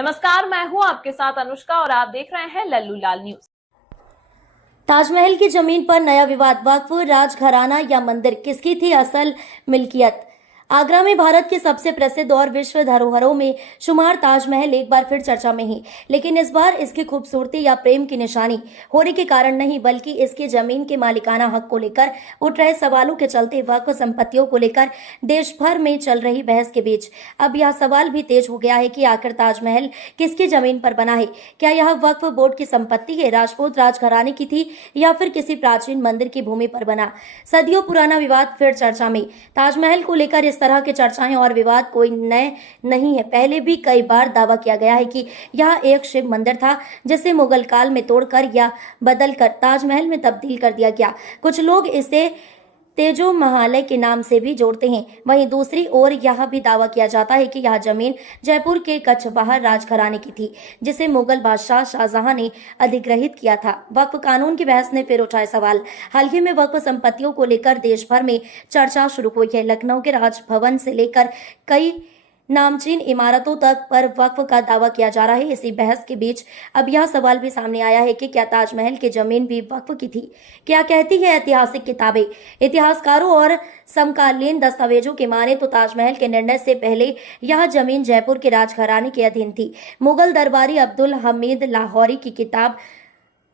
नमस्कार, मैं हूं आपके साथ अनुष्का और आप देख रहे हैं लल्लू लाल न्यूज। ताजमहल की जमीन पर नया विवाद। वक्फ, राजघराना या मंदिर, किसकी थी असल मिल्कियत? आगरा में भारत के सबसे प्रसिद्ध और विश्व धरोहरों में शुमार ताजमहल एक बार फिर चर्चा में ही, लेकिन इस बार इसकी खूबसूरती या प्रेम की निशानी होने के कारण नहीं, बल्कि इसके जमीन के मालिकाना हक को लेकर उठ रहे सवालों के चलते वक्फ संपत्तियों को लेकर देश भर में चल रही बहस के बीच अब यह सवाल भी तेज हो गया है कि आखिर ताजमहल किसकी जमीन पर बना है। क्या यह वक्फ बोर्ड की संपत्ति है, राजपूत राजघराने की थी, या फिर किसी प्राचीन मंदिर की भूमि पर बना? सदियों पुराना विवाद फिर चर्चा में। ताजमहल को लेकर इस तरह की चर्चाएं और विवाद कोई नए नहीं है। पहले भी कई बार दावा किया गया है कि यह एक शिव मंदिर था जिसे मुगल काल में तोड़कर या बदलकर ताजमहल में तब्दील कर दिया गया। कुछ लोग इसे तेजो महालय के नाम से भी जोड़ते हैं। वहीं दूसरी ओर यह भी दावा किया जाता है कि यह जमीन जयपुर के कचबहार राजघराने की थी, जिसे मुगल बादशाह शाहजहां ने अधिग्रहित किया था। वक्फ कानून की बहस ने फिर उठाए सवाल। हाल ही में वक्फ संपत्तियों को लेकर देश भर में चर्चा शुरू हुई है। लखनऊ के राजभवन से लेकर कई नामचीन इमारतों तक पर वक्फ का दावा किया जा रहा है। इसी बहस के बीच अब यह सवाल भी सामने आया है कि क्या ताजमहल की जमीन भी वक्फ की थी? क्या कहती है ऐतिहासिक किताबें? इतिहासकारों और समकालीन दस्तावेजों के माने तो ताजमहल के निर्णय से पहले यह जमीन जयपुर के राजघराने के अधीन थी। मुगल दरबारी अब्दुल हमीद लाहौरी की किताब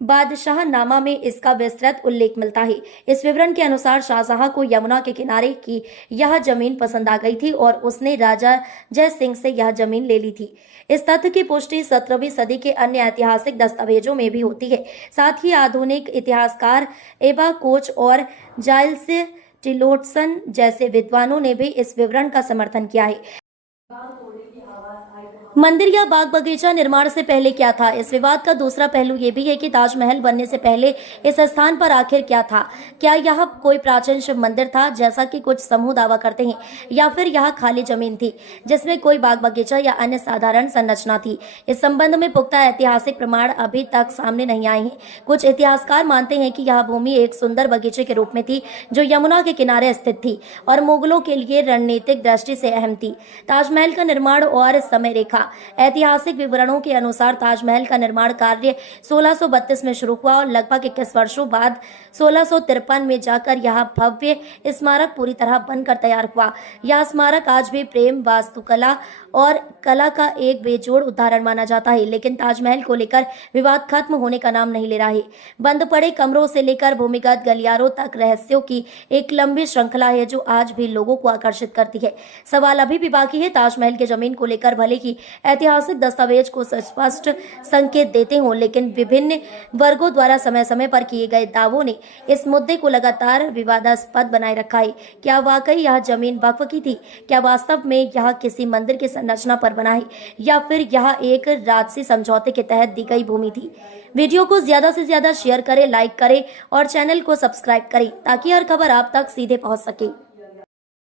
बादशाहनामा में इसका विस्तृत उल्लेख मिलता है। इस विवरण के अनुसार शाहजहां को यमुना के किनारे की यह जमीन पसंद आ गई थी और उसने राजा जय सिंह से यह जमीन ले ली थी। इस तथ्य की पुष्टि 17वीं सदी के अन्य ऐतिहासिक दस्तावेजों में भी होती है। साथ ही आधुनिक इतिहासकार एबा कोच और जाइल्स टिलोटसन जैसे विद्वानों ने भी इस विवरण का समर्थन किया है। मंदिर या बाग बगीचा निर्माण से पहले क्या था? इस विवाद का दूसरा पहलू यह भी है कि ताजमहल बनने से पहले इस स्थान पर आखिर क्या था। क्या यह कोई प्राचीन शिव मंदिर था, जैसा कि कुछ समूह दावा करते हैं, या फिर यह खाली जमीन थी जिसमें कोई बाग बगीचा या अन्य साधारण संरचना थी? इस संबंध में पुख्ता ऐतिहासिक प्रमाण अभी तक सामने नहीं आए हैं। कुछ इतिहासकार मानते हैं कि यह भूमि एक सुंदर बगीचे के रूप में थी जो यमुना के किनारे स्थित थी और मुगलों के लिए रणनीतिक दृष्टि से अहम थी। ताजमहल का निर्माण और समय रेखा। ऐतिहासिक विवरणों के अनुसार ताजमहल का निर्माण कार्य 1632 में शुरू हुआ और लगभग 21 वर्षों बाद 1653 में जाकर यह भव्य स्मारक पूरी तरह बनकर तैयार हुआ। यह स्मारक आज भी प्रेम, वास्तुकला और कला का एक बेजोड़ उदाहरण माना जाता है। लेकिन ताजमहल को लेकर विवाद खत्म होने का नाम नहीं ले रहा है। बंद पड़े कमरों से लेकर भूमिगत गलियारों तक रहस्यों की एक लंबी श्रृंखला है जो आज भी लोगों को आकर्षित करती है। सवाल अभी भी बाकी है। ताजमहल की जमीन को लेकर भले ही ऐतिहासिक दस्तावेज को स्पष्ट संकेत देते हों, लेकिन विभिन्न वर्गों द्वारा समय समय पर किए गए दावों ने इस मुद्दे को लगातार विवादास्पद बनाए रखा है। क्या वाकई यह जमीन वक्फ की थी? क्या वास्तव में यह किसी मंदिर की संरचना पर बना है, या फिर यह एक राजसी समझौते के तहत दी गई भूमि थी? वीडियो को ज्यादा से ज्यादा शेयर करें, लाइक करें और चैनल को सब्सक्राइब करें ताकि हर खबर आप तक सीधे पहुंच सके।